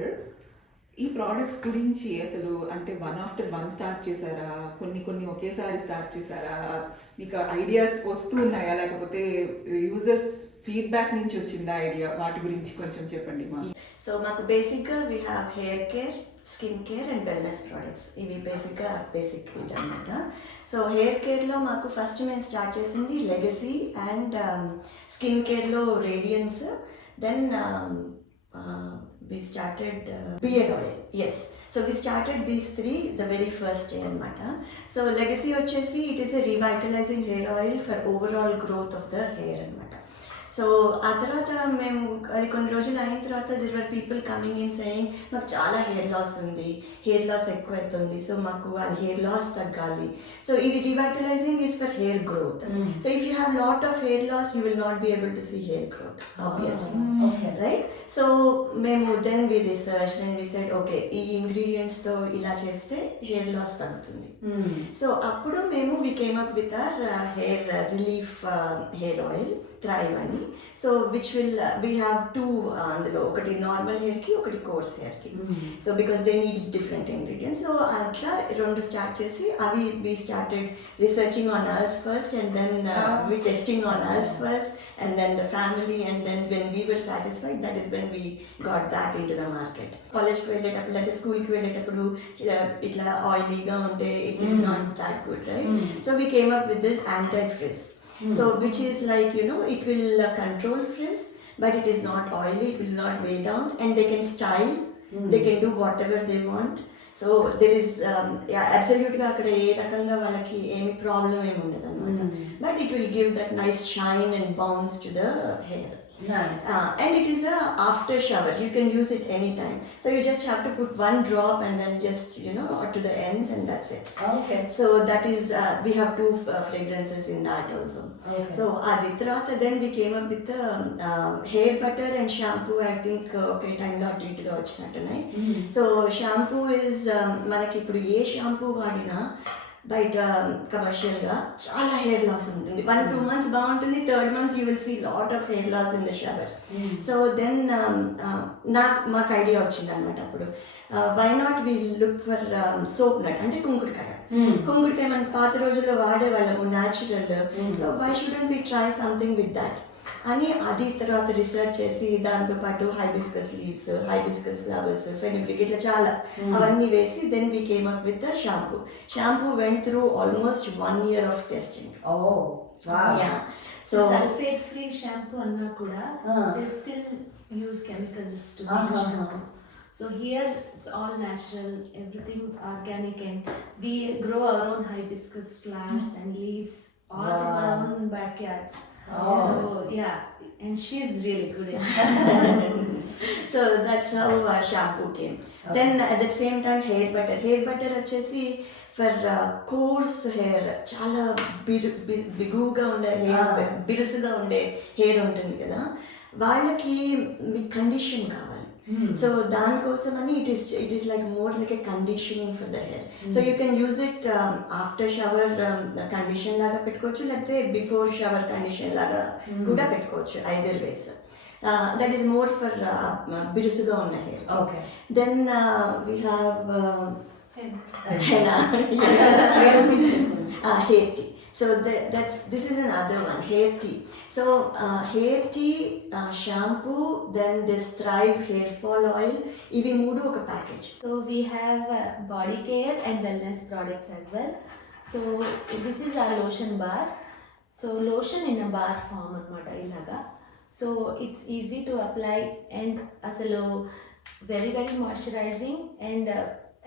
సిస్టర్. ఈ ప్రోడక్ట్స్ గురించి అసలు అంటే వన్ ఆఫ్టర్ వన్ స్టార్ట్ చేశారా, కొన్ని కొన్ని ఒకేసారి స్టార్ట్ చేశారా, మీకు ఐడియాస్ వస్తూ ఉన్నాయా, లేకపోతే యూజర్స్ ఫీడ్బ్యాక్ నుంచి వచ్చిందా ఐడియా? వాటి గురించి కొంచెం చెప్పండి మా. సో మాకు బేసిక్గా we have hair care, skin care and wellness products. ఇవి బేసిక్ ఇది అనమాట. సో హెయిర్ కేర్లో మాకు ఫస్ట్ మేము స్టార్ట్ చేసింది లెగసీ అండ్ స్కిన్ కేర్లో radiance. Then we started beard oil. Yes, so we started these three the very first day anamata. So legacy vachesi it is a revitalizing hair oil for overall growth of the hair anamata. So ఆ తర్వాత మేము అది కొన్ని రోజులు అయిన తర్వాత there were people coming in saying మాకు చాలా హెయిర్ లాస్ ఉంది, హెయిర్ లాస్ ఎక్కువ అవుతుంది, సో మాకు ఆ హెయిర్ లాస్ తగ్గాలి. సో ఇది revitalising is for hair growth. So if you have lot of hair loss you will not be able to see hair growth obviously, right? So మేము then we research and we said okay ఈ ఇంగ్రీడియంట్స్తో ఇలా చేస్తే hair loss తగ్గుతుంది. So అప్పుడు మేము we came up with our hair relief hair oil thrive అని. So which will we have two అందులో, ఒకటి నార్మల్ హెయిర్కి ఒకటి కోర్స్ హెయిర్కి. So because they need different ingredients. So అట్లా రెండు స్టార్ట్ చేసి అవి we started researching on us first and then we testing on us first and then the family, and then when we were satisfied, that is when we got that into the market. College ku velletappudu like school ku velletappudu itla oily ga unte it is not that good, right? So we came up with this anti-frizz. So which is like, you know, it will control frizz but it is not oily, it will not weigh down, and they can style, they can do whatever they want. So there is అబ్సల్యూట్గా అక్కడ ఏ రకంగా వాళ్ళకి ఏమి problem ఏమి ఉండదు అనమాట. But it will give that nice shine and bounce to the hair. And it is a after shower, you can use it anytime. So you just have to put one drop and then just, you know, to the ends, and that's it. Okay. So that is we have two fragrances in that also. Okay. So Aditrata then we came up with the hair butter and shampoo. I think okay time lo update ga vachinattunnayi. So shampoo is manaki ippudu ఏ షాంపూ వాడినా బయట కమర్షియల్గా చాలా hair loss ఉంటుంది. 1-2 months బాగుంటుంది, third month you will see lot of hair loss in the shower. So then మాకు idea వచ్చింది అనమాట అప్పుడు, why not we look for soap nut అంటే కుంకుడుకాయ. కుంకుడుకాయ మన పాత రోజుల్లో వాడేవాళ్ళము natural. So why shouldn't we try something with that అని అది తర్వాత రీసెర్చ్ చేసి దాంతోపాటు hibiscus leaves, hibiscus flowers, fenugreek ఇట్లా చాలా అవన్నీ వేసి then we came up with the shampoo. Shampoo went through almost 1 year of testing. So sulfate free shampoo anna kuda they still use chemicals to make shampoo. So here it's all natural, everything organic, and we grow our own hibiscus flowers and leaves all from our own backyards. So yeah, and she's really good at it. So that's how shampoo came. Then at the same time hair butter వచ్చేసి for course hair, చాలా బిగుగా ఉండే హెయిర్, బిరుసుగా ఉండే హెయిర్ ఉంటుంది కదా, వాళ్ళకి మీకు కండిషన్ కావాలి. సో దానికోసమని it is like more like a conditioning for the hair. So you can use it after shower condition లాగా పెట్టుకోవచ్చు, లేకపోతే బిఫోర్ షవర్ కండిషన్ లాగా కూడా పెట్టుకోవచ్చు, either ways. That is more for బిరుసుగా ఉన్న hair. Then we have henna. Hair tea. So this is another one, hair tea. So hair tea, shampoo, then this Thrive hair fall oil, ivi moodu oka package. So we have body care and wellness products as well. So this is our lotion bar. So lotion in a bar form anamata ilaga. So it's easy to apply and asalu very very moisturizing,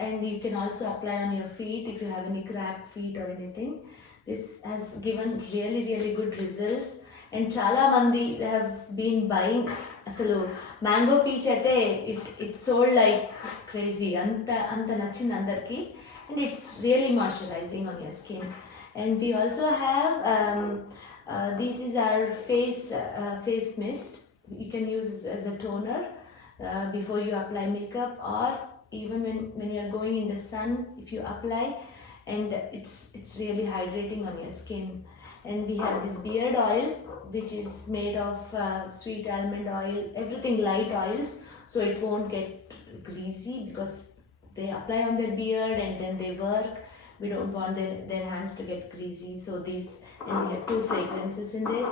and you can also apply on your feet if you have any cracked feet or anything. This has given really really good results, and chala mandi they have been buying asalu mango peach aithe it sold like crazy, anta nachindi andarki, and it's really moisturizing on your skin. And we also have this is our face mist. You can use this as a toner before you apply makeup, or even when you are going in the sun, if you apply, and it's really hydrating on your skin. And we have this beard oil which is made of sweet almond oil, everything light oils, so it won't get greasy because they apply on their beard and then they work. We don't want their hands to get greasy, so these, and we have 2 fragrances in this.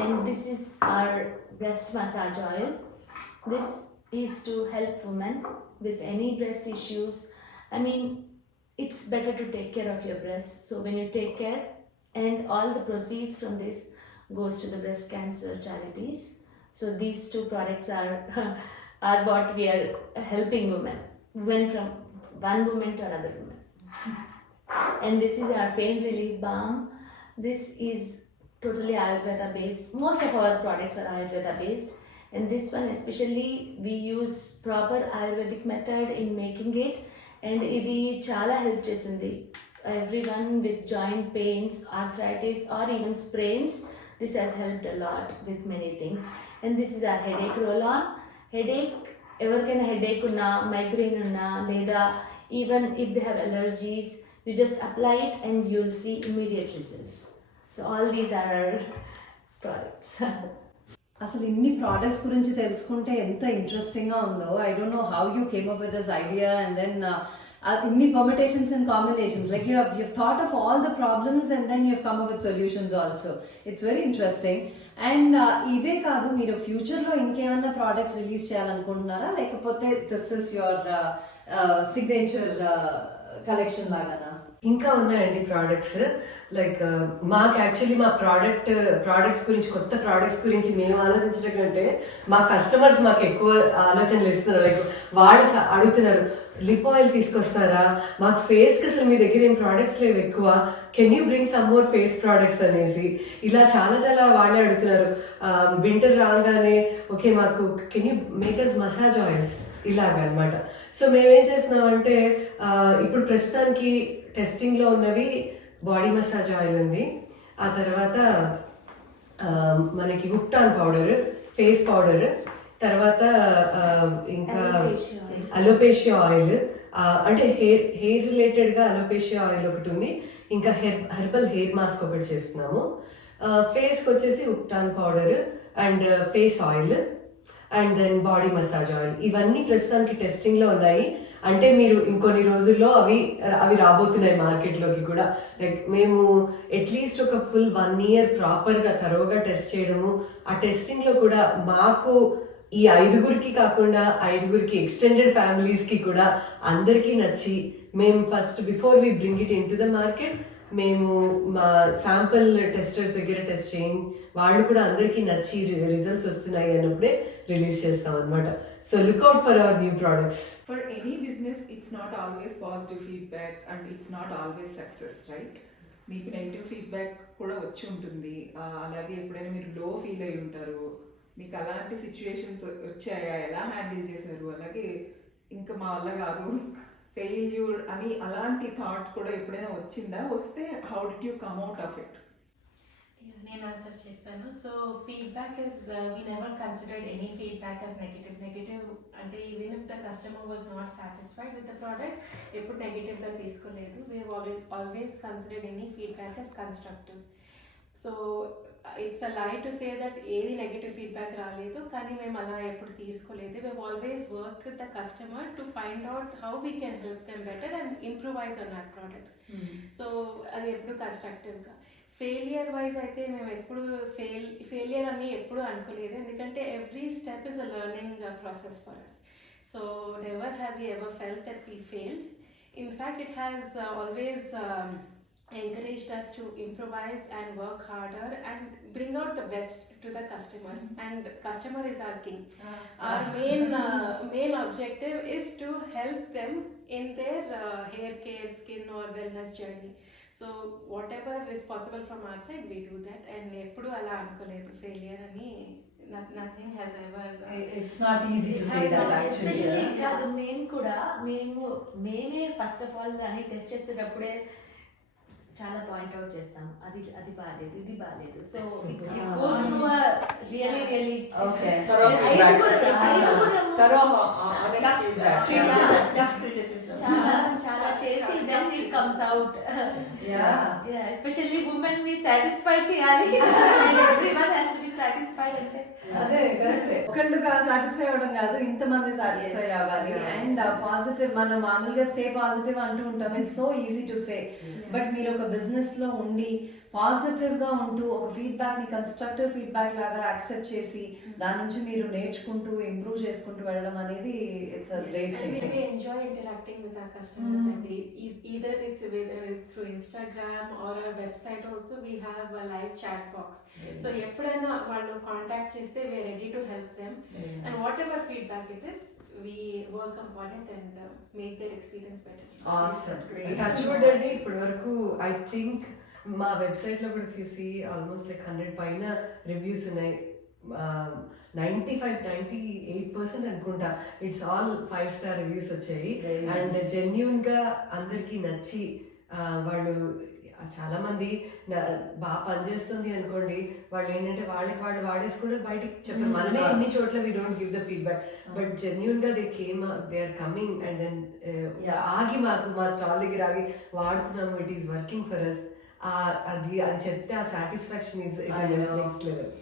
And this is our breast massage oil. This is to help women with any breast issues. I mean, it's better to take care of your breast. So when you take care, and all the proceeds from this goes to the breast cancer charities. So these 2 products are what we are helping women from one woman to another woman. And this is our pain relief balm. This is totally Ayurveda based. Most of our products are Ayurveda based, and this one especially we use proper Ayurvedic method in making it, and ఇది చాలా హెల్ప్ చేసింది everyone with joint pains, arthritis or even sprains. This has helped a lot with many things. And this is our headache roll-on. Headache, ఎవరికైనా headache ఉన్నా, migraine ఉన్నా, లేదా even if they have allergies, you just apply it and you'll see immediate results. So all these are our products. అసలు ఇన్ని ప్రోడక్ట్స్ గురించి తెలుసుకుంటే ఎంత ఇంట్రెస్టింగ్గా ఉందో. I don't know how you came up with this idea and then ఇన్ని permutations and combinations like you have thought of all the problems and then you come up with solutions also. It's very interesting. And ఇవే కాదు, మీరు ఫ్యూచర్లో ఇంకేమైనా products release చేయాలనుకుంటున్నారా, లేకపోతే this is your signature collection లాగానా? ఇంకా ఉన్నాయండి ప్రోడక్ట్స్. లైక్ మాకు యాక్చువల్లీ మా ప్రోడక్ట్స్ గురించి, కొత్త ప్రోడక్ట్స్ గురించి మేము ఆలోచించడం కంటే మా కస్టమర్స్ మాకు ఎక్కువ ఆలోచనలు ఇస్తున్నారు. లైక్ వాళ్ళు అడుగుతున్నారు, లిప్ ఆయిల్ తీసుకొస్తారా, మాకు ఫేస్కి అసలు మీ దగ్గర ఏం ప్రోడక్ట్స్ లేవు ఎక్కువ, can you bring some more face products అనేసి ఇలా చాలా వాళ్ళే అడుగుతున్నారు. వింటర్ రాగానే ఓకే మాకు can you make us massage oils ఇలాగనమాట. సో మేమేం చేస్తున్నామంటే ఇప్పుడు ప్రస్తుతానికి టెస్టింగ్లో ఉన్నవి బాడీ మసాజ్ ఆయిల్ ఉంది, ఆ తర్వాత మనకి హుక్టాన్ పౌడర్, ఫేస్ పౌడర్, తర్వాత ఇంకా అలోపేషియా ఆయిల్, అంటే హెయిర్ రిలేటెడ్గా అలోపేషియా ఆయిల్ ఒకటి ఉంది, ఇంకా హెర్బల్ హెయిర్ మాస్క్ ఒకటి చేస్తున్నాము. ఫేస్కి వచ్చేసి హుక్టాన్ powder and face oil and then body massage oil. ఇవన్నీ ప్రస్తుతానికి టెస్టింగ్లో ఉన్నాయి. అంటే మీరు ఇంకొన్ని రోజుల్లో అవి రాబోతున్నాయి మార్కెట్లోకి కూడా. లైక్ మేము అట్లీస్ట్ ఒక ఫుల్ 1 year ప్రాపర్గా తరోగా టెస్ట్ చేయడము, ఆ టెస్టింగ్లో కూడా మాకు ఈ 5గురికి కాకుండా 5గురికి ఎక్స్టెండెడ్ ఫ్యామిలీస్కి కూడా అందరికీ నచ్చి మేము first before we bring it in to the market మేము మా శాంపుల్ టెస్టర్స్ దగ్గర టెస్ట్ చేయి వాళ్ళు కూడా అందరికీ నచ్చి రిజల్ట్స్ వస్తున్నాయి అన్నప్పుడే రిలీజ్ చేస్తాం అనమాట. So look out for our new products. For any business it's not always positive feedback and it's not always success, right? మీకు నెగిటివ్ ఫీడ్బ్యాక్ కూడా వచ్చి ఉంటుంది, అలాగే ఎప్పుడైనా మీరు లో ఫీల్ అయి ఉంటారు. మీకు అలాంటి సిచ్యువేషన్స్ వచ్చాయా, ఎలా హ్యాండిల్ చేశారు? అలాగే ఇంకా మా వల్ల కాదు, ఫెయిల్యూర్ అని అలాంటి థాట్ కూడా ఎప్పుడైనా వచ్చిందా? వస్తే how did you come out of it? నేను ఆన్సర్ చేస్తాను. So feedback is we never considered any feedback as negative అంటే even if the customer was not satisfied with the product ఎప్పుడు నెగిటివ్గా తీసుకోలేదు. We always considered any feedback as constructive. So it's a lie to say that ఏది negative feedback రాలేదు, కానీ మేము అలా ఎప్పుడు తీసుకోలేదు. We always work with the customer to find out how we can help them better and improvise on hour products. So అది ఎప్పుడు కన్స్ట్రక్టివ్గా. ఫెయిలియర్ వైజ్ అయితే మేము ఎప్పుడు ఫెయిలియర్ అని ఎప్పుడు అనుకోలేదు, ఎందుకంటే every step is a learning process for us. So never have we ever felt that we failed. In fact it has always encouraged us to improvise and work harder and bring out the best to the customer. And customer is our king. Our main objective is to help them in their hair care, skin or wellness journey. So whatever is possible from our side we do that, and eppudu ala ankoledu failure ani. Nothing has ever it's not easy to say that actually. Especially కాదు, మేమే first of all కానీ test చేసేటప్పుడే చాలా point out చేస్తాం, అది బాగాలేదు, ఇది బాగాలేదు. So goes through really Okay. Tough criticism. చాలా చేసి then it comes out. Yeah. Especially women ని సాటిస్ఫై చేయాలి. Everyone has to be satisfied అంటే అదే కరెక్ట్. ఒకళ్ళు సాటిస్ఫై అవ్వడం కాదు, ఇంతమంది సాటిస్ఫై అవ్వాలి. అండ్ పాజిటివ్, మనం మామూలుగా స్టే పాజిటివ్ అంటూ ఉంటాం, it's so easy to say. But మీరు ఒక బిజినెస్ లో ఉండి పాజిటివ్ గా ఉంటూ ఒక ఫీడ్బ్యాక్ ని కన్స్ట్రక్టివ్ ఫీడ్బ్యాక్ లాగా యాక్సెప్ట్ చేసి దాని నుంచి మీరు నేర్చుకుంటూ ఇంప్రూవ్ చేసుకుంటూ వెళ్ళడం అనేది it's a great And thing. we enjoy interacting with our customers, and either it's through Instagram or our website also we have a live chat box. So ఎప్పుడైనా వాళ్ళు కాంటాక్ట్ చేస్తే we are ready to help them, and whatever feedback it is, we work upon it and make their experience better. Awesome. Touch wood అండి, ఇప్పటి వరకు I think మా వెబ్సైట్ లో కూడా you see almost like 100 పైన రివ్యూస్ ఉన్నాయి. 98% అనుకుంటా ఇట్స్ ఆల్ 5-star రివ్యూస్ వచ్చాయి. అండ్ జెన్యున్ గా అందరికి నచ్చి వాళ్ళు చాలా మంది బాగా పనిచేస్తుంది అనుకోండి, వాళ్ళు ఏంటంటే వాళ్ళు వాడేసుకుంటే బయటికి చెప్పారు. మనమే ఎన్ని చోట్ల we don't give the feedback, but genuine గా they are coming and then ఆగి మా స్టాల్ దగ్గర ఆగి వాడుతున్నాము, it is working for us. అది చెప్తే ఆ satisfaction is next level.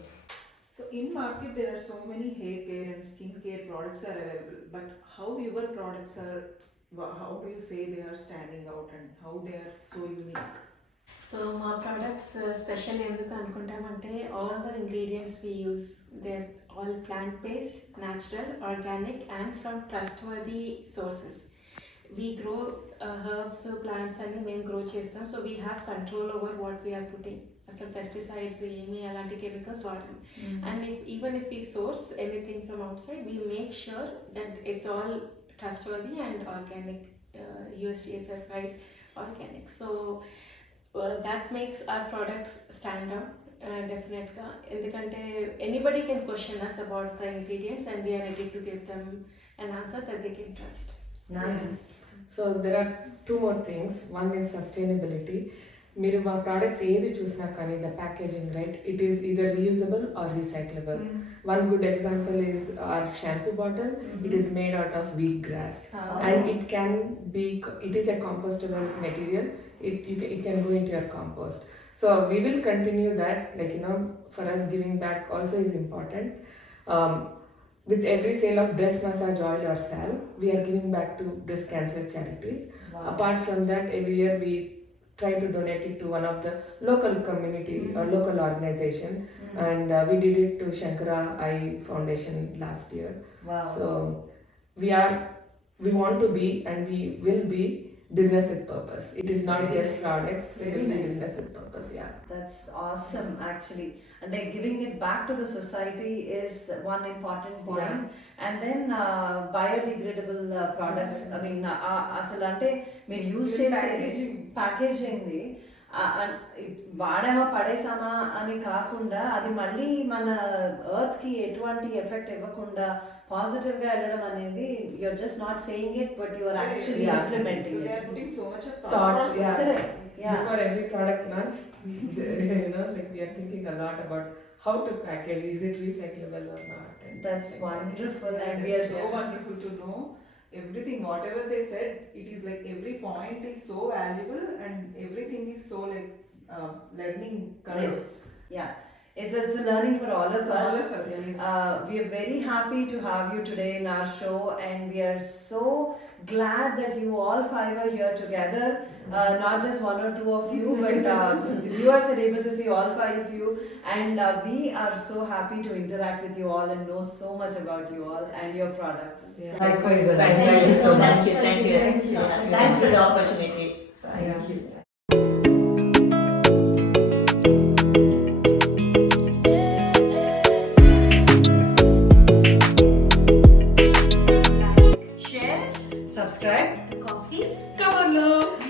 So in market there are so many hair care and skin care products are available, but how your products are, how do you say they are standing out and how they are so unique? So మా products special ఎందుకు అనుకుంటామంటే all the ingredients we use, they're all plant based, natural, organic and from trustworthy sources. We grow herbs, plants అని మేము grow చేస్తాం. So we have control over what we're putting. అసలు pesticides ఏమి అలాంటి chemicals వాడము. And even if we source anything from outside, we make sure that it's all trustworthy and organic, USDA certified organic. So that makes our products stand out. Definitely, ఎందుకంటే anybody can question us about the ingredients and we are ready to give them an answer that they can trust. Nice. So there are two more things. One is sustainability. మీరు మా ప్రోడక్ట్స్ ఏది చూసినా కానీ the packaging right, it is either reusable or recyclable. One good example is our shampoo bottle. It is made out of wheat grass and it is a compostable material. It can go into your compost. So we will continue that, like, for us giving back also is important. With every sale of breast massage oil or salve, we are giving back to breast cancer charities. Wow. Apart from that, every year we try to donate it to one of the local community or local organization, and we did it to Shankara Eye Foundation last year. Wow. So we want to be and we will be business with purpose. It is not just products, we will be business with purpose. Yeah. That's awesome, actually. And like giving it back to the society is one important point. And then biodegradable products. I mean, అసలు అంటే మీరు యూజ్ చేసే ప్యాకేజింగ్ వాడామా పడేసామా అని కాకుండా అది మళ్ళీ మన ఎర్త్ కి ఎటువంటి ఎఫెక్ట్ ఇవ్వకుండా పాజిటివ్ గా వెళ్ళడం అనేది, you're just not saying it but you're actually implementing So they ఇట్. are putting so much of Thoughts, yeah. Correct. Yeah. Before every product launch, like we are thinking a lot about how to package. Is it recyclable or not? And That's wonderful, and we are It's so wonderful to know everything, whatever they said. It is like every point is so valuable and everything is so like learning curve. Yes, yeah. It's a learning for all of us. All of us, yes. We are very happy to have you today in our show, and we are so glad that you all five are here together. Not just one or two of you, but the viewers are able to see all five of you, and we are so happy to interact with you all and know so much about you all and your products. Likewise, Thank you so much. Thank you. Thank you so much. Thanks for the opportunity. Thank you. Share. Subscribe. Coffee. Come on, love.